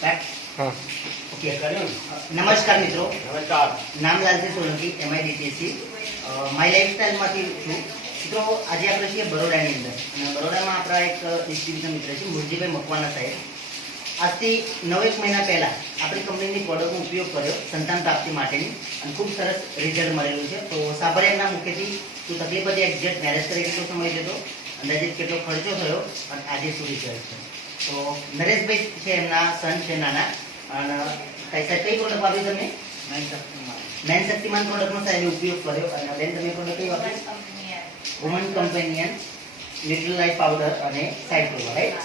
हाँ ओके नमस्कार मित्रों नमस्कार। नाम लालजी सोलंकी MIDTC माय लाइफस्टाइलમાંથી છું મિત્રો। આજે આપણે છીએ બરોડાની અંદર અને બરોડામાં આપણા એક ડિસ્ટ્રીબ્યુટર મિત્ર છે મુરજીભાઈ મકવાના સાહેબ। આજથી 9 મહિના પહેલા આપણી કંપનીની પ્રોડક્ટનો ઉપયોગ કર્યો સંતાન પ્રાપ્તિ માટેની અને ખૂબ સરસ રિઝલ્ટ મળેલું છે। તો સાબરિયાના મુખ્યથી શું તકલીફ હતી, એક્ઝેક્ટ મેરેજ કરી કેટલો સમય થયો, અંદાજિત કેટલો ખર્ચો થયો અને આજે શું રિઝલ્ટ છે। તો નરેશભાઈ છે, એમના સન છે નાના, અને કઈ પ્રોડક્ટ વાપરી તમે? નાઇન શક્તિમાન પ્રોડક્ટનો સાહેબે ઉપયોગ કર્યો અને બેન તમે પ્રોડક્ટ કઈ વાપરી? વુમન કમ્પેનિયન ન્યુટ્રીલાઇફ પાવડર અને સાયક્લોવા, રાઈટ?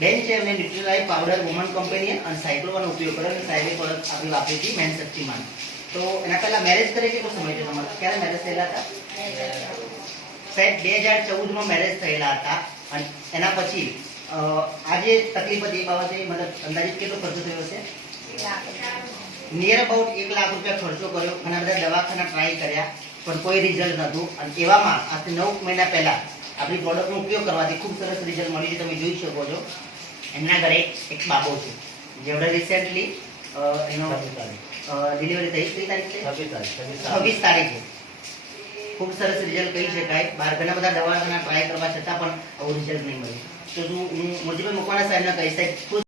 બેન છે એમને ન્યુટ્રીલાઇફ પાવડર, વુમન કમ્પેનિયન અને સાયક્લોવાનો ઉપયોગ કર્યો અને સાહેબે પ્રોડક્ટ આપણી વાપરી હતી મેન શક્તિમાન। તો એના પહેલા મેરેજ કરી કેટલો સમય છે તમારો? ક્યારે મેરેજ થયેલા હતા સાહેબ? 2014માં મેરેજ થયેલા હતા અને એના પછી આજે તકલીફ હતી એ બાબતે મતલબ અંદાજિત કેટલો ખર્ચો થયો હશે? નિયર અબાઉટ 1 લાખ રૂપિયા ખર્ચો કર્યો, ઘણા બધા દવાખાના ટ્રાય કર્યા પણ કોઈ રિઝલ્ટ નહોતું અને એવામાં આજથી 9 મહિના પહેલા આપણી પ્રોડક્ટનો ઉપયોગ કરવાથી ખૂબ સરસ રિઝલ્ટ મળ્યું છે। તમે જોઈ શકો છો એમના ઘરે એક બાબો છે જેવડે રિસેન્ટલી એનો ડિલિવરી થઈ કઈ તારીખે? 26 તારીખે। ખૂબ સરસ રિઝલ્ટ કહી શકાય। બહાર ઘણા બધા દવાખાના ટ્રાય કરવા છતાં પણ આવું રિઝલ્ટ નહીં મળ્યું। તો હું મુરજીભાઈ મકવાના સાહેબને કહીશ, સાહેબ